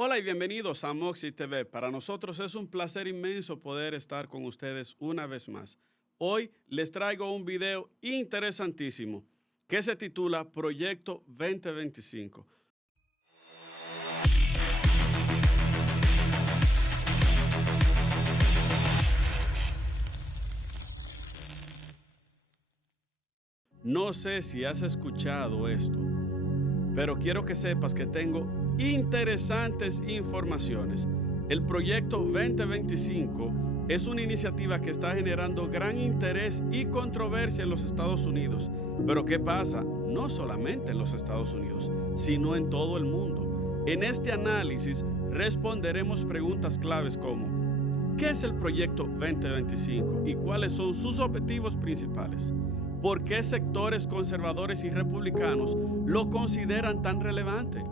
Hola y bienvenidos a Moxie TV. Para nosotros es un placer inmenso poder estar con ustedes una vez más. Hoy les traigo un video interesantísimo que se titula Proyecto 2025. No sé si has escuchado esto, pero quiero que sepas que tengo interesantes informaciones. El Proyecto 2025 es una iniciativa que está generando gran interés y controversia en los Estados Unidos. Pero ¿qué pasa? No solamente en los Estados Unidos, sino en todo el mundo. En este análisis responderemos preguntas claves como: ¿qué es el Proyecto 2025 y cuáles son sus objetivos principales? ¿Por qué sectores conservadores y republicanos lo consideran tan relevante?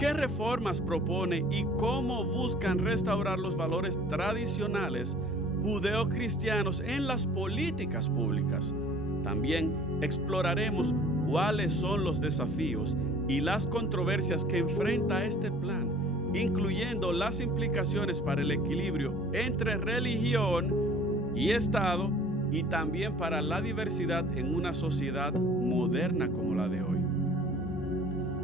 ¿Qué reformas propone y cómo buscan restaurar los valores tradicionales judeocristianos en las políticas públicas? También exploraremos cuáles son los desafíos y las controversias que enfrenta este plan, incluyendo las implicaciones para el equilibrio entre religión y Estado, y también para la diversidad en una sociedad moderna como la de hoy.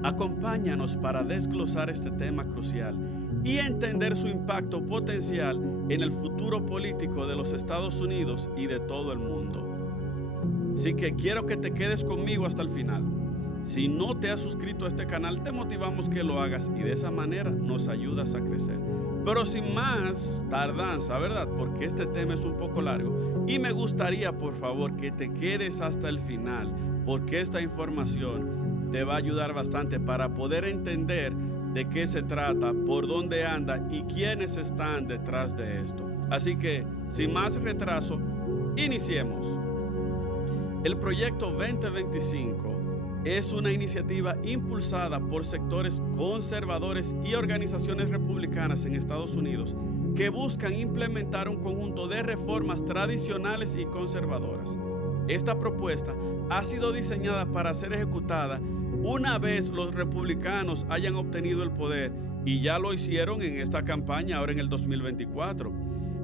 Acompáñanos para desglosar este tema crucial y entender su impacto potencial en el futuro político de los Estados Unidos y de todo el mundo. Así que quiero que te quedes conmigo hasta el final. Si no te has suscrito a este canal, te motivamos que lo hagas y de esa manera nos ayudas a crecer. Pero sin más tardanza, ¿verdad? Porque este tema es un poco largo y me gustaría, por favor, que te quedes hasta el final, porque esta información te va a ayudar bastante para poder entender de qué se trata, por dónde anda y quiénes están detrás de esto. Así que, sin más retraso, iniciemos. El Proyecto 2025 es una iniciativa impulsada por sectores conservadores y organizaciones republicanas en Estados Unidos que buscan implementar un conjunto de reformas tradicionales y conservadoras. Esta propuesta ha sido diseñada para ser ejecutada una vez los republicanos hayan obtenido el poder, y ya lo hicieron en esta campaña ahora en el 2024.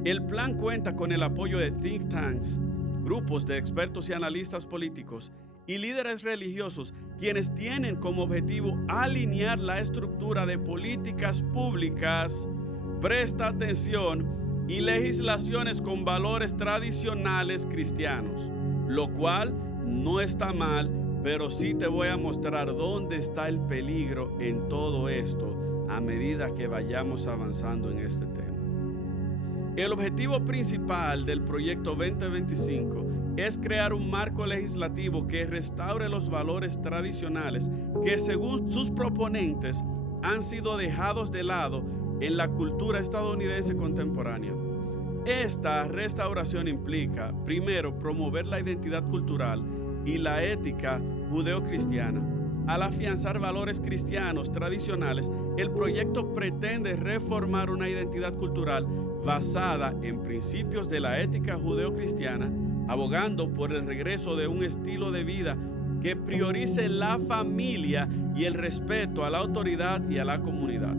El plan cuenta con el apoyo de think tanks, grupos de expertos y analistas políticos y líderes religiosos, quienes tienen como objetivo alinear la estructura de políticas públicas, presta atención, y legislaciones con valores tradicionales cristianos, lo cual no está mal, pero sí te voy a mostrar dónde está el peligro en todo esto a medida que vayamos avanzando en este tema. El objetivo principal del Proyecto 2025 es crear un marco legislativo que restaure los valores tradicionales que, según sus proponentes, han sido dejados de lado en la cultura estadounidense contemporánea. Esta restauración implica, primero, promover la identidad cultural y la ética judeocristiana. Al afianzar valores cristianos tradicionales, el proyecto pretende reformar una identidad cultural basada en principios de la ética judeocristiana, abogando por el regreso de un estilo de vida que priorice la familia y el respeto a la autoridad y a la comunidad.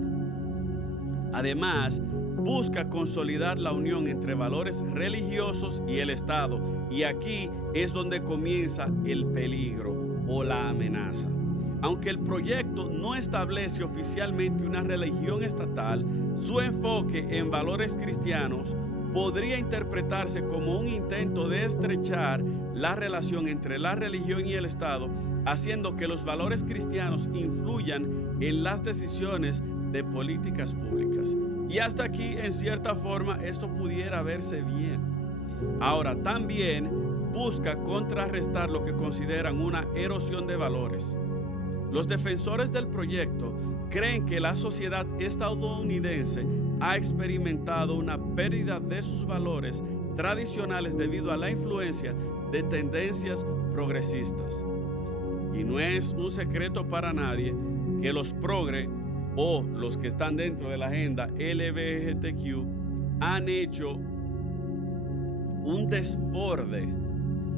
Además, busca consolidar la unión entre valores religiosos y el Estado, y aquí es donde comienza el peligro o la amenaza. Aunque el proyecto no establece oficialmente una religión estatal, su enfoque en valores cristianos podría interpretarse como un intento de estrechar la relación entre la religión y el Estado, haciendo que los valores cristianos influyan en las decisiones de políticas públicas. Y hasta aquí, en cierta forma, esto pudiera verse bien. Ahora, también busca contrarrestar lo que consideran una erosión de valores. Los defensores del proyecto creen que la sociedad estadounidense ha experimentado una pérdida de sus valores tradicionales debido a la influencia de tendencias progresistas. Y no es un secreto para nadie que los progre o los que están dentro de la agenda LGBTQ han hecho un desborde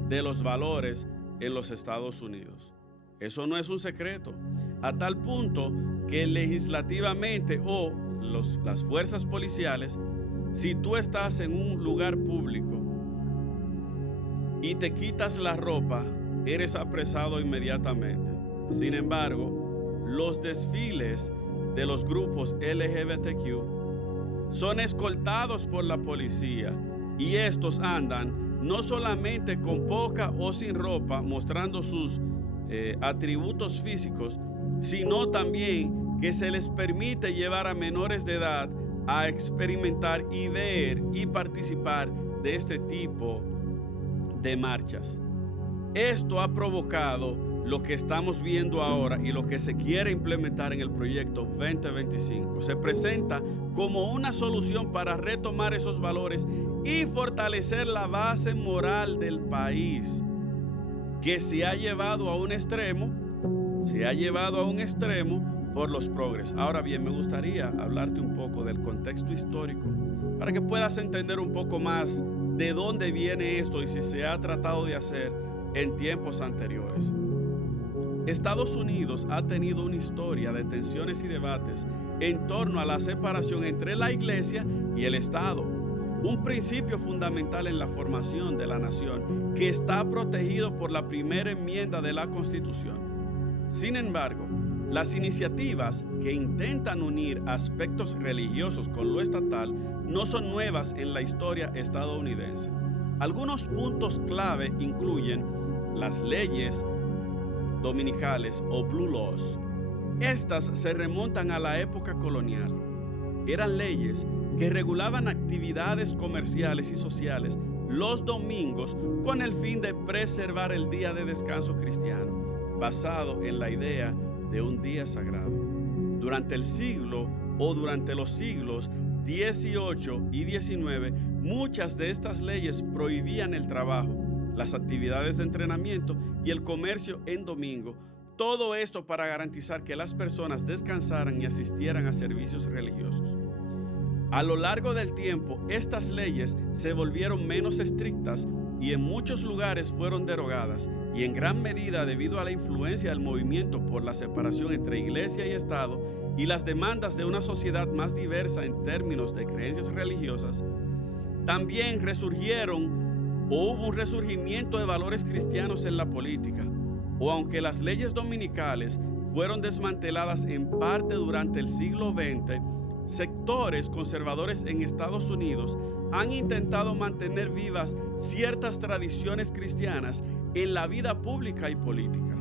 de los valores en los Estados Unidos. Eso no es un secreto, a tal punto que legislativamente las fuerzas policiales, si tú estás en un lugar público y te quitas la ropa, eres apresado inmediatamente. Sin embargo, los desfiles de los grupos LGBTQ son escoltados por la policía y estos andan no solamente con poca o sin ropa, mostrando sus atributos físicos, sino también que se les permite llevar a menores de edad a experimentar y ver y participar de este tipo de marchas. Esto ha provocado lo que estamos viendo ahora y lo que se quiere implementar en el proyecto 2025. Se presenta como una solución para retomar esos valores y fortalecer la base moral del país, que se ha llevado a un extremo por los progres. Ahora bien, me gustaría hablarte un poco del contexto histórico para que puedas entender un poco más de dónde viene esto y si se ha tratado de hacer en tiempos anteriores. Estados Unidos ha tenido una historia de tensiones y debates en torno a la separación entre la Iglesia y el Estado, un principio fundamental en la formación de la nación que está protegido por la primera enmienda de la Constitución. Sin embargo, las iniciativas que intentan unir aspectos religiosos con lo estatal no son nuevas en la historia estadounidense. Algunos puntos clave incluyen las leyes dominicales o Blue Laws. Estas se remontan a la época colonial. Eran leyes que regulaban actividades comerciales y sociales los domingos con el fin de preservar el día de descanso cristiano, basado en la idea de un día sagrado. Durante los siglos XVIII y XIX, muchas de estas leyes prohibían el trabajo, las actividades de entrenamiento y el comercio en domingo. Todo esto para garantizar que las personas descansaran y asistieran a servicios religiosos. A lo largo del tiempo, estas leyes se volvieron menos estrictas y en muchos lugares fueron derogadas, y en gran medida debido a la influencia del movimiento por la separación entre iglesia y Estado y las demandas de una sociedad más diversa en términos de creencias religiosas. También hubo un resurgimiento de valores cristianos en la política, aunque las leyes dominicales fueron desmanteladas en parte durante el siglo XX, sectores conservadores en Estados Unidos han intentado mantener vivas ciertas tradiciones cristianas en la vida pública y política.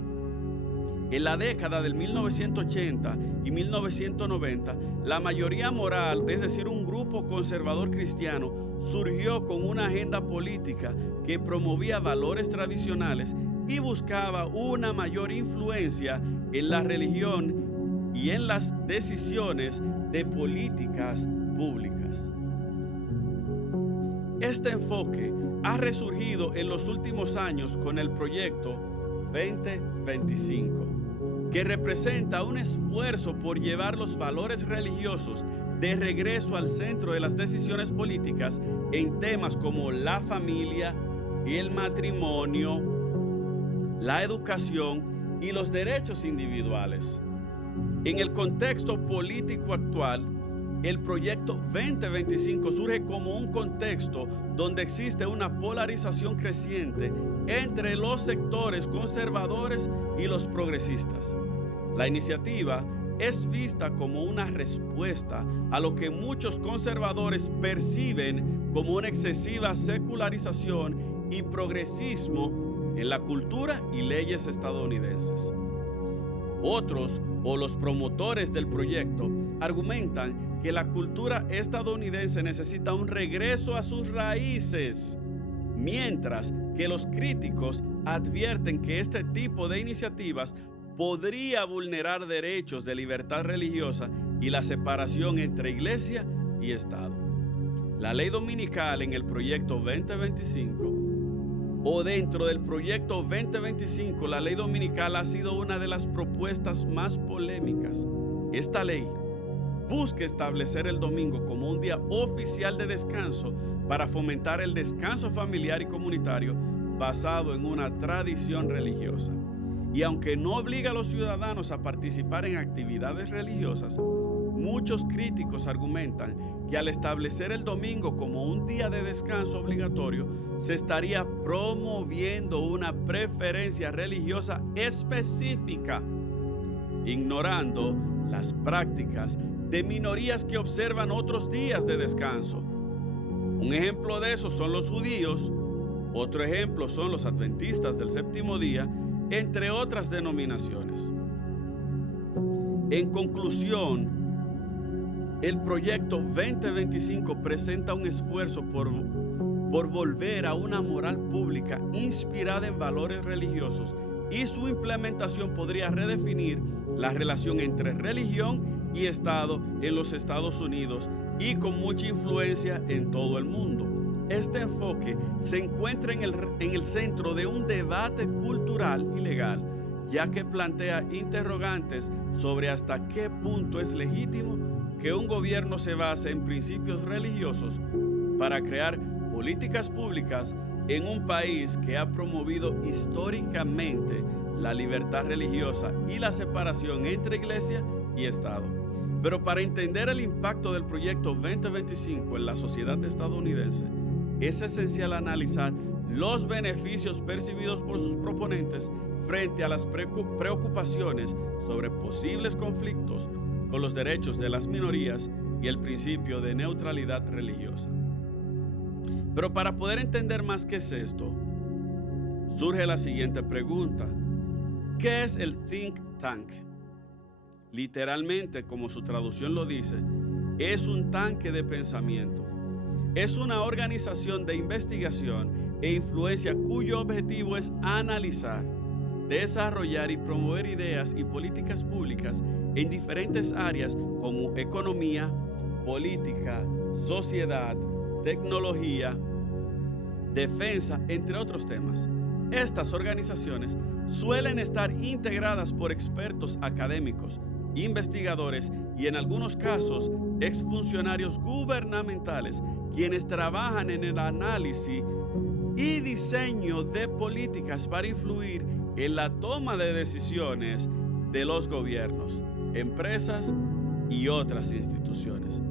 En la década del 1980 y 1990, la mayoría moral, es decir, un grupo conservador cristiano, surgió con una agenda política que promovía valores tradicionales y buscaba una mayor influencia en la religión y en las decisiones de políticas públicas. Este enfoque ha resurgido en los últimos años con el proyecto 2025, que representa un esfuerzo por llevar los valores religiosos de regreso al centro de las decisiones políticas en temas como la familia, el matrimonio, la educación y los derechos individuales. En el contexto político actual, el proyecto 2025 surge como un contexto donde existe una polarización creciente entre los sectores conservadores y los progresistas. La iniciativa es vista como una respuesta a lo que muchos conservadores perciben como una excesiva secularización y progresismo en la cultura y leyes estadounidenses. Otros, o los promotores del proyecto, argumentan que la cultura estadounidense necesita un regreso a sus raíces, mientras que los críticos advierten que este tipo de iniciativas podría vulnerar derechos de libertad religiosa y la separación entre iglesia y Estado. La ley dominical en el proyecto 2025 o dentro del proyecto 2025, la ley dominical ha sido una de las propuestas más polémicas. Esta ley busca establecer el domingo como un día oficial de descanso para fomentar el descanso familiar y comunitario basado en una tradición religiosa. Y aunque no obliga a los ciudadanos a participar en actividades religiosas, muchos críticos argumentan que al establecer el domingo como un día de descanso obligatorio, se estaría promoviendo una preferencia religiosa específica, ignorando las prácticas de minorías que observan otros días de descanso. Un ejemplo de eso son los judíos, otro ejemplo son los adventistas del séptimo día, entre otras denominaciones. En conclusión, el proyecto 2025 presenta un esfuerzo por volver a una moral pública inspirada en valores religiosos, y su implementación podría redefinir la relación entre religión y Estado en los Estados Unidos y con mucha influencia en todo el mundo. Este enfoque se encuentra en el centro de un debate cultural y legal, ya que plantea interrogantes sobre hasta qué punto es legítimo que un gobierno se base en principios religiosos para crear políticas públicas en un país que ha promovido históricamente la libertad religiosa y la separación entre iglesia y Estado. Pero para entender el impacto del proyecto 2025 en la sociedad estadounidense, es esencial analizar los beneficios percibidos por sus proponentes frente a las preocupaciones sobre posibles conflictos con los derechos de las minorías y el principio de neutralidad religiosa. Pero para poder entender más qué es esto, surge la siguiente pregunta: ¿qué es el think tank? Literalmente, como su traducción lo dice, es un tanque de pensamiento. Es una organización de investigación e influencia cuyo objetivo es analizar, desarrollar y promover ideas y políticas públicas en diferentes áreas como economía, política, sociedad, tecnología, defensa, entre otros temas. Estas organizaciones suelen estar integradas por expertos académicos, investigadores y en algunos casos exfuncionarios gubernamentales, quienes trabajan en el análisis y diseño de políticas para influir en la toma de decisiones de los gobiernos, empresas y otras instituciones.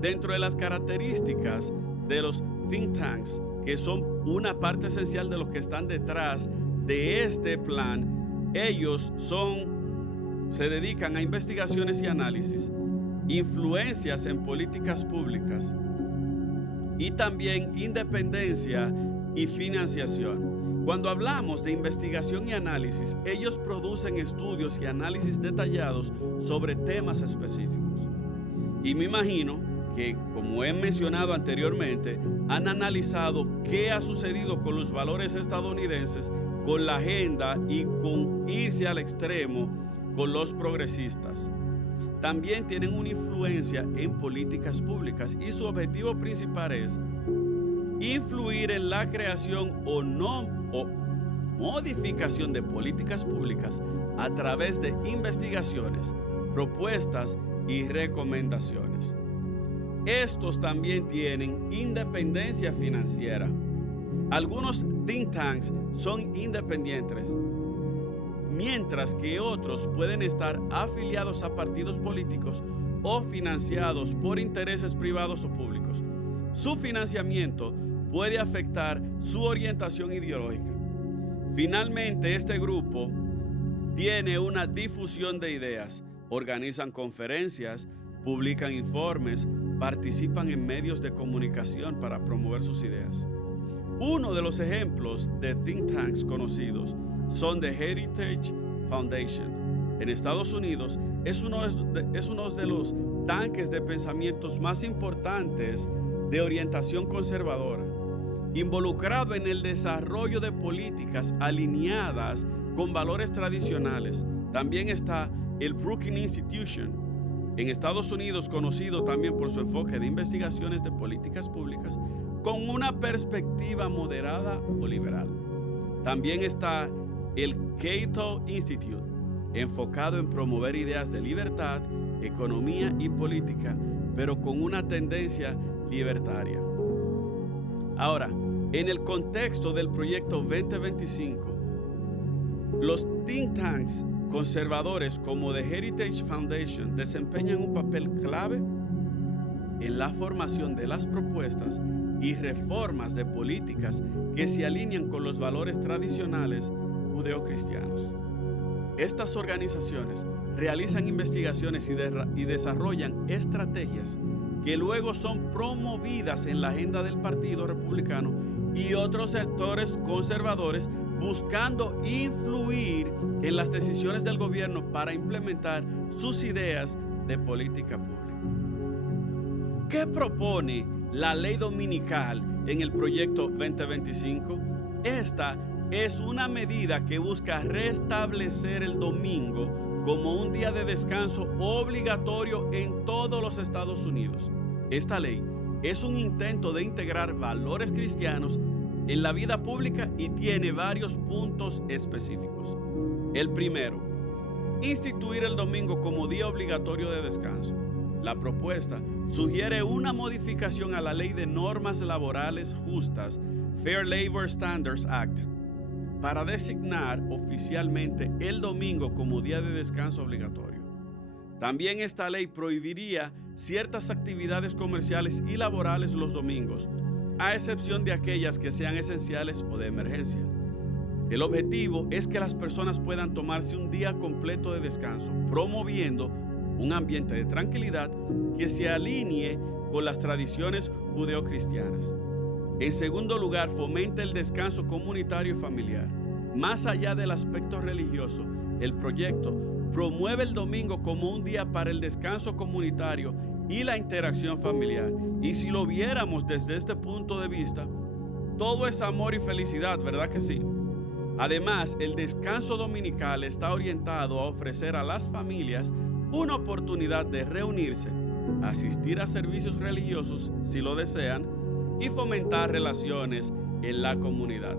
Dentro de las características de los think tanks, que son una parte esencial de los que están detrás de este plan, ellos se dedican a investigaciones y análisis, influencias en políticas públicas y también independencia y financiación. Cuando hablamos de investigación y análisis, ellos producen estudios y análisis detallados sobre temas específicos. Y me imagino que, como he mencionado anteriormente, han analizado qué ha sucedido con los valores estadounidenses, con la agenda y con irse al extremo con los progresistas. También tienen una influencia en políticas públicas y su objetivo principal es influir en la creación o modificación de políticas públicas a través de investigaciones, propuestas y recomendaciones. Estos también tienen independencia financiera. Algunos think tanks son independientes, mientras que otros pueden estar afiliados a partidos políticos o financiados por intereses privados o públicos. Su financiamiento puede afectar su orientación ideológica. Finalmente, este grupo tiene una difusión de ideas, organizan conferencias, publican informes, participan en medios de comunicación para promover sus ideas. Uno de los ejemplos de think tanks conocidos son The Heritage Foundation. En Estados Unidos es uno de los tanques de pensamientos más importantes de orientación conservadora, involucrado en el desarrollo de políticas alineadas con valores tradicionales. También está el Brookings Institution, en Estados Unidos conocido también por su enfoque de investigaciones de políticas públicas con una perspectiva moderada o liberal. También está el Cato Institute, enfocado en promover ideas de libertad, economía y política, pero con una tendencia libertaria. Ahora, en el contexto del proyecto 2025, los think tanks Conservadores como The Heritage Foundation desempeñan un papel clave en la formación de las propuestas y reformas de políticas que se alinean con los valores tradicionales judeocristianos. Estas organizaciones realizan investigaciones y desarrollan estrategias que luego son promovidas en la agenda del Partido Republicano y otros sectores conservadores, buscando influir en las decisiones del gobierno para implementar sus ideas de política pública. ¿Qué propone la ley dominical en el proyecto 2025? Esta es una medida que busca restablecer el domingo como un día de descanso obligatorio en todos los Estados Unidos. Esta ley es un intento de integrar valores cristianos en la vida pública y tiene varios puntos específicos. El primero, instituir el domingo como día obligatorio de descanso. La propuesta sugiere una modificación a la Ley de Normas Laborales Justas, Fair Labor Standards Act, para designar oficialmente el domingo como día de descanso obligatorio. También esta ley prohibiría ciertas actividades comerciales y laborales los domingos, a excepción de aquellas que sean esenciales o de emergencia. El objetivo es que las personas puedan tomarse un día completo de descanso, promoviendo un ambiente de tranquilidad que se alinee con las tradiciones judeocristianas. En segundo lugar, fomenta el descanso comunitario y familiar. Más allá del aspecto religioso, el proyecto promueve el domingo como un día para el descanso comunitario y la interacción familiar. Y si lo viéramos desde este punto de vista, todo es amor y felicidad, ¿verdad que sí? Además, el descanso dominical está orientado a ofrecer a las familias una oportunidad de reunirse, asistir a servicios religiosos si lo desean y fomentar relaciones en la comunidad.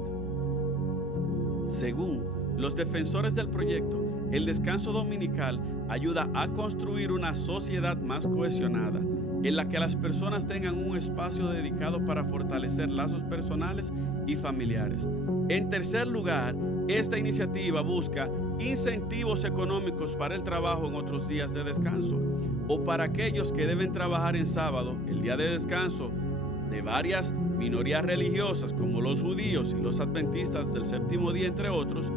Según los defensores del proyecto, el descanso dominical ayuda a construir una sociedad más cohesionada, en la que las personas tengan un espacio dedicado para fortalecer lazos personales y familiares. En tercer lugar, esta iniciativa busca incentivos económicos para el trabajo en otros días de descanso o para aquellos que deben trabajar en sábado, el día de descanso de varias minorías religiosas como los judíos y los adventistas del séptimo día, entre otros,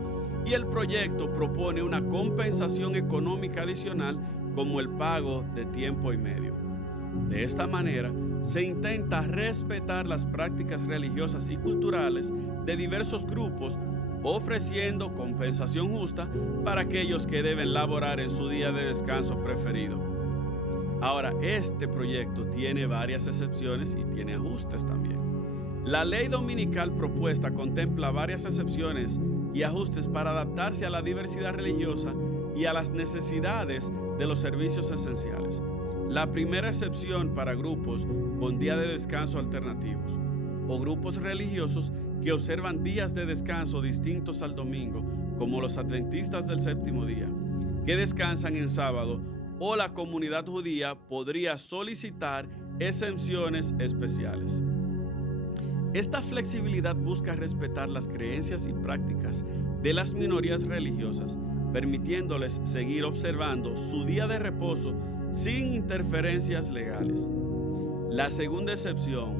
y el proyecto propone una compensación económica adicional como el pago de tiempo y medio. De esta manera, se intenta respetar las prácticas religiosas y culturales de diversos grupos, ofreciendo compensación justa para aquellos que deben laborar en su día de descanso preferido. Ahora, este proyecto tiene varias excepciones y tiene ajustes también. La ley dominical propuesta contempla varias excepciones y ajustes para adaptarse a la diversidad religiosa y a las necesidades de los servicios esenciales. La primera excepción para grupos con día de descanso alternativos o grupos religiosos que observan días de descanso distintos al domingo, como los adventistas del séptimo día, que descansan en sábado, o la comunidad judía podría solicitar exenciones especiales. Esta flexibilidad busca respetar las creencias y prácticas de las minorías religiosas, permitiéndoles seguir observando su día de reposo sin interferencias legales. La segunda excepción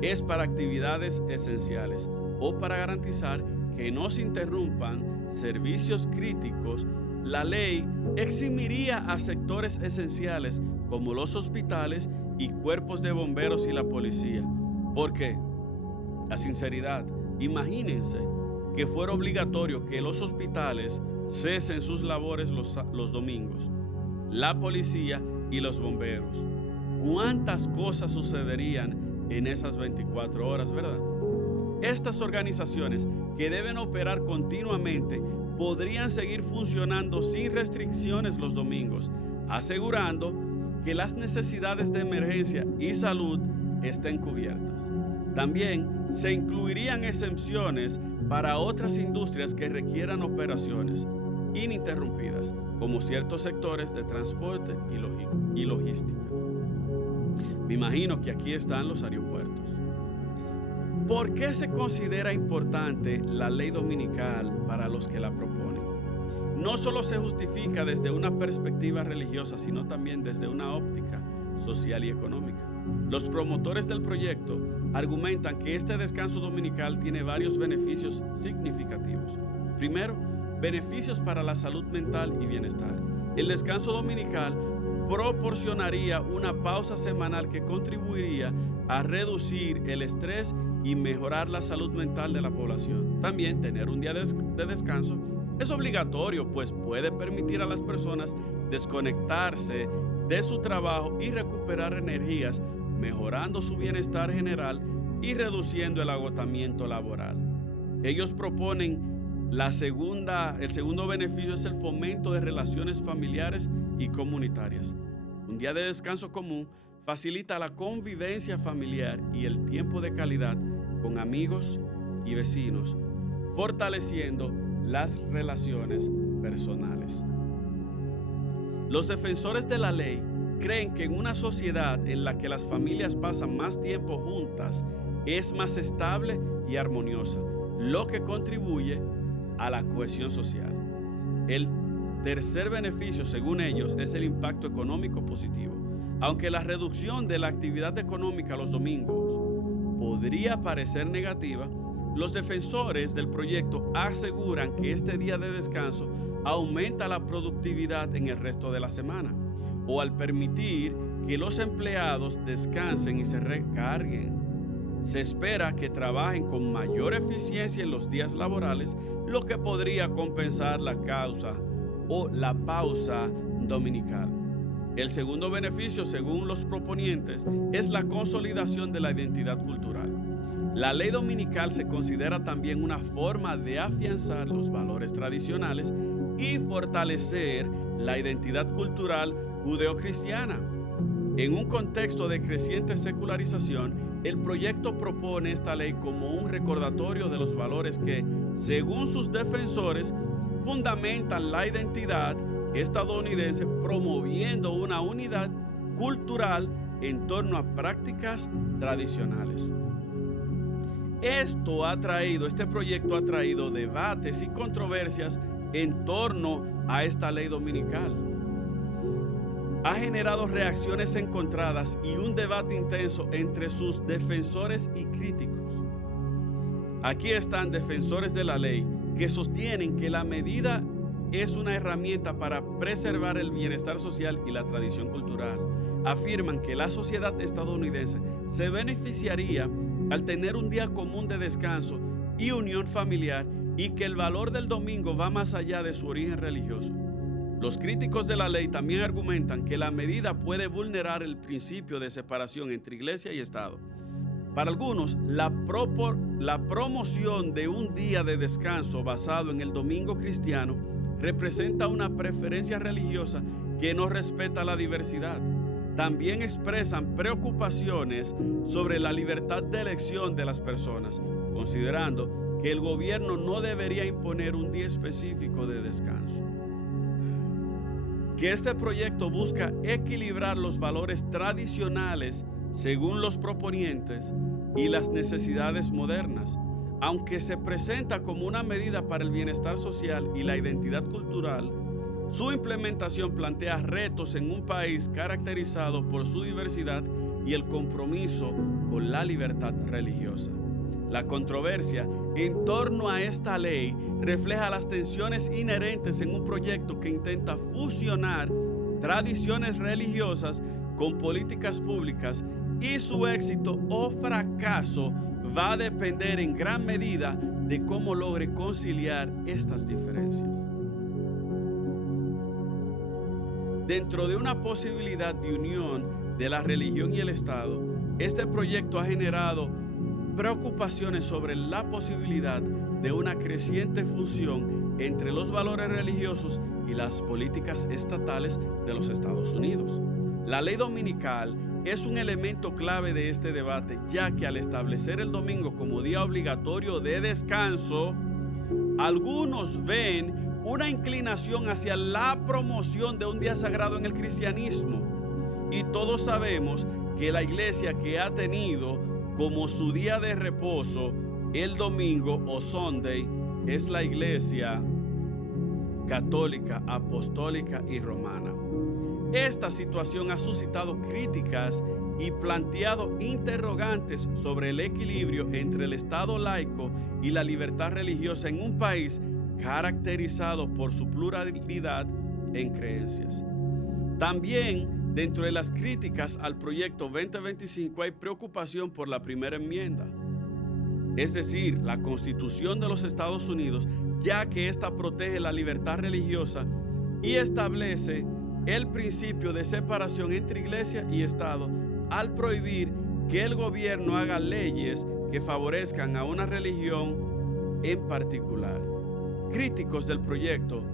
es para actividades esenciales o para garantizar que no se interrumpan servicios críticos. La ley eximiría a sectores esenciales como los hospitales y cuerpos de bomberos y la policía. ¿Por qué? La sinceridad, imagínense que fuera obligatorio que los hospitales cesen sus labores los domingos, la policía y los bomberos. ¿Cuántas cosas sucederían en esas 24 horas, verdad? Estas organizaciones, que deben operar continuamente, podrían seguir funcionando sin restricciones los domingos, asegurando que las necesidades de emergencia y salud estén cubiertas. También se incluirían exenciones para otras industrias que requieran operaciones ininterrumpidas, como ciertos sectores de transporte y logística. Me imagino que aquí están los aeropuertos. ¿Por qué se considera importante la ley dominical para los que la proponen? no solo se justifica desde una perspectiva religiosa, sino también desde una óptica social y económica. Los promotores del proyecto argumentan que este descanso dominical tiene varios beneficios significativos. Primero, beneficios para la salud mental y bienestar. El descanso dominical proporcionaría una pausa semanal que contribuiría a reducir el estrés y mejorar la salud mental de la población. También tener un día de descanso es obligatorio, pues puede permitir a las personas desconectarse de su trabajo y recuperar energías, mejorando su bienestar general y reduciendo el agotamiento laboral. Ellos proponen el segundo beneficio es el fomento de relaciones familiares y comunitarias. Un día de descanso común facilita la convivencia familiar y el tiempo de calidad con amigos y vecinos, fortaleciendo las relaciones personales. Los defensores de la ley creen que en una sociedad en la que las familias pasan más tiempo juntas es más estable y armoniosa, lo que contribuye a la cohesión social. El tercer beneficio, según ellos, es el impacto económico positivo. Aunque la reducción de la actividad económica los domingos podría parecer negativa, los defensores del proyecto aseguran que este día de descanso aumenta la productividad en el resto de la semana, o al permitir que los empleados descansen y se recarguen. Se espera que trabajen con mayor eficiencia en los días laborales, lo que podría compensar la causa o la pausa dominical. El segundo beneficio, según los proponientes, es la consolidación de la identidad cultural. La ley dominical se considera también una forma de afianzar los valores tradicionales y fortalecer la identidad cultural judeocristiana. En un contexto de creciente secularización, el proyecto propone esta ley como un recordatorio de los valores que, según sus defensores, fundamentan la identidad estadounidense, promoviendo una unidad cultural en torno a prácticas tradicionales. Este proyecto ha traído debates y controversias en torno a esta ley dominical. Ha generado reacciones encontradas y un debate intenso entre sus defensores y críticos. Aquí están defensores de la ley que sostienen que la medida es una herramienta para preservar el bienestar social y la tradición cultural. Afirman que la sociedad estadounidense se beneficiaría al tener un día común de descanso y unión familiar, y que el valor del domingo va más allá de su origen religioso. Los críticos de la ley también argumentan que la medida puede vulnerar el principio de separación entre iglesia y Estado. Para algunos, la promoción de un día de descanso basado en el domingo cristiano representa una preferencia religiosa que no respeta la diversidad. También expresan preocupaciones sobre la libertad de elección de las personas, considerando que el gobierno no debería imponer un día específico de descanso. Que este proyecto busca equilibrar los valores tradicionales según los proponientes y las necesidades modernas. Aunque se presenta como una medida para el bienestar social y la identidad cultural, su implementación plantea retos en un país caracterizado por su diversidad y el compromiso con la libertad religiosa. La controversia en torno a esta ley refleja las tensiones inherentes en un proyecto que intenta fusionar tradiciones religiosas con políticas públicas, y su éxito o fracaso va a depender en gran medida de cómo logre conciliar estas diferencias. Dentro de una posibilidad de unión de la religión y el Estado, este proyecto ha generado preocupaciones sobre la posibilidad de una creciente fusión entre los valores religiosos y las políticas estatales de los Estados Unidos. La ley dominical es un elemento clave de este debate, ya que al establecer el domingo como día obligatorio de descanso, algunos ven una inclinación hacia la promoción de un día sagrado en el cristianismo. Y todos sabemos que la iglesia que ha tenido como su día de reposo el domingo o Sunday es la iglesia católica, apostólica y romana. Esta situación ha suscitado críticas y planteado interrogantes sobre el equilibrio entre el Estado laico y la libertad religiosa en un país caracterizado por su pluralidad en creencias. También, dentro de las críticas al proyecto 2025 hay preocupación por la primera enmienda, es decir, la Constitución de los Estados Unidos, ya que ésta protege la libertad religiosa y establece el principio de separación entre iglesia y Estado al prohibir que el gobierno haga leyes que favorezcan a una religión en particular. Críticos del proyecto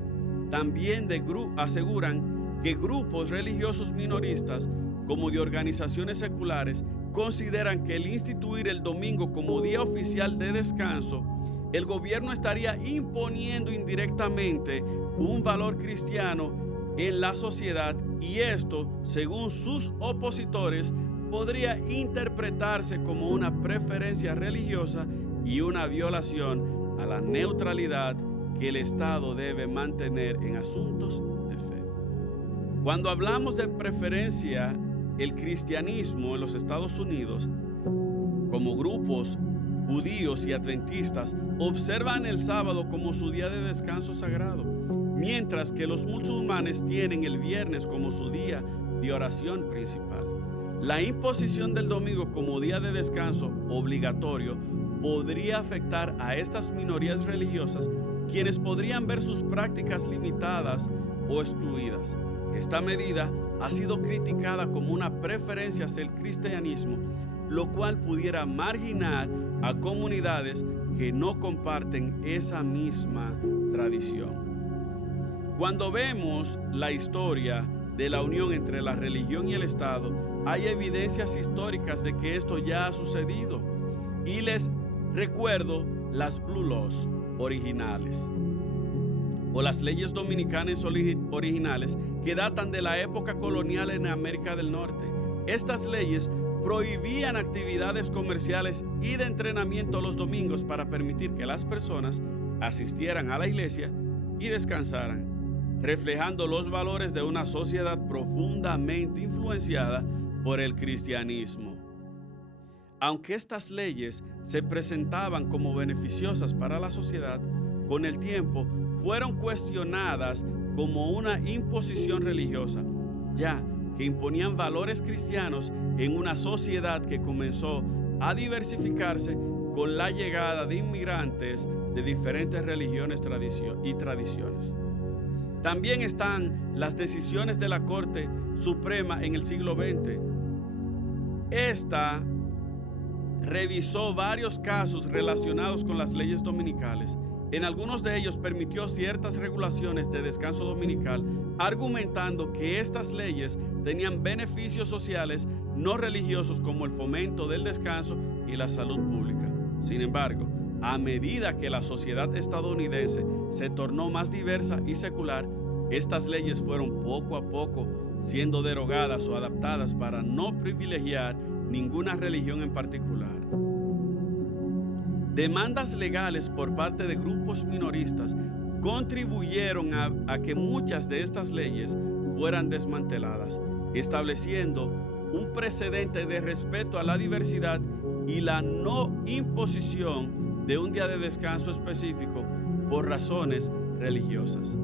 también aseguran que grupos religiosos minoristas, como de organizaciones seculares, consideran que al instituir el domingo como día oficial de descanso, el gobierno estaría imponiendo indirectamente un valor cristiano en la sociedad y esto, según sus opositores, podría interpretarse como una preferencia religiosa y una violación a la neutralidad que el Estado debe mantener en asuntos de fe. Cuando hablamos de preferencia, el cristianismo en los Estados Unidos, como grupos judíos y adventistas, observan el sábado como su día de descanso sagrado, mientras que los musulmanes tienen el viernes como su día de oración principal. La imposición del domingo como día de descanso obligatorio podría afectar a estas minorías religiosas, quienes podrían ver sus prácticas limitadas o excluidas. Esta medida ha sido criticada como una preferencia hacia el cristianismo, lo cual pudiera marginar a comunidades que no comparten esa misma tradición. Cuando vemos la historia de la unión entre la religión y el Estado, hay evidencias históricas de que esto ya ha sucedido. Y les recuerdo las Blue Laws originales, o las leyes dominicanas originales que datan de la época colonial en América del Norte. Estas leyes prohibían actividades comerciales y de entrenamiento los domingos para permitir que las personas asistieran a la iglesia y descansaran, reflejando los valores de una sociedad profundamente influenciada por el cristianismo. Aunque estas leyes se presentaban como beneficiosas para la sociedad, con el tiempo fueron cuestionadas como una imposición religiosa, ya que imponían valores cristianos en una sociedad que comenzó a diversificarse con la llegada de inmigrantes de diferentes religiones y tradiciones. También están las decisiones de la Corte Suprema en el siglo XX. Esta revisó varios casos relacionados con las leyes dominicales. En algunos de ellos permitió ciertas regulaciones de descanso dominical, argumentando que estas leyes tenían beneficios sociales no religiosos como el fomento del descanso y la salud pública. Sin embargo, a medida que la sociedad estadounidense se tornó más diversa y secular, estas leyes fueron poco a poco siendo derogadas o adaptadas para no privilegiar ninguna religión en particular. Demandas legales por parte de grupos minoristas contribuyeron a que muchas de estas leyes fueran desmanteladas, estableciendo un precedente de respeto a la diversidad y la no imposición de un día de descanso específico por razones religiosas.